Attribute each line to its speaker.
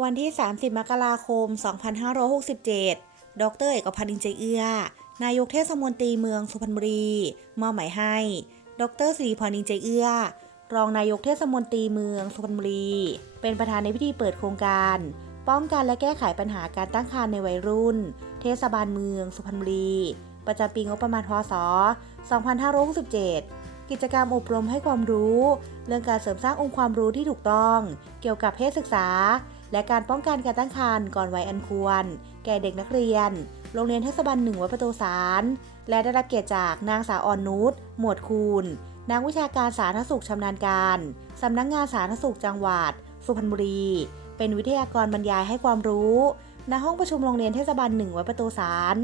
Speaker 1: วันที่ 30 มกราคม 2567 ดรเอกพันธ์อินใจเอื้อ นายกเทศมนตรีเมืองสุพรรณบุรีมอบหมายให้ ดรสิริพรอินใจเอื้อ รองนายกเทศมนตรีเมืองสุพรรณบุรี เป็นประธานในพิธีเปิดโครงการ ป้องกันและแก้ไขปัญหาการตั้งครรภ์ในวัยรุ่น เทศบาลเมืองสุพรรณบุรี ประจำปีงบประมาณพศ 2567กิจกรรมอบรมให้ความรู้ เรื่องการเสริมสร้างองค์ความรู้ที่ถูกต้อง เกี่ยวกับเพศศึกษา และการป้องกันการตั้งครรภ์ก่อนวัยอันควร แก่เด็กนักเรียน โรงเรียนเทศบาลหนึ่งวัดประตูสารและได้รับเกียรติจากนางสาวอ่อนนุชหมวดคูณนักวิชาการสาธารณสุขชำนาญการ สำนักงงานสาธารณสุขจังหวัด สุพรรณบุรี เป็นวิทยากรบรรยายให้ความรู้ณห้องประชุมโรงเรียนเทศบาลหนึ่งวัดประตูสาร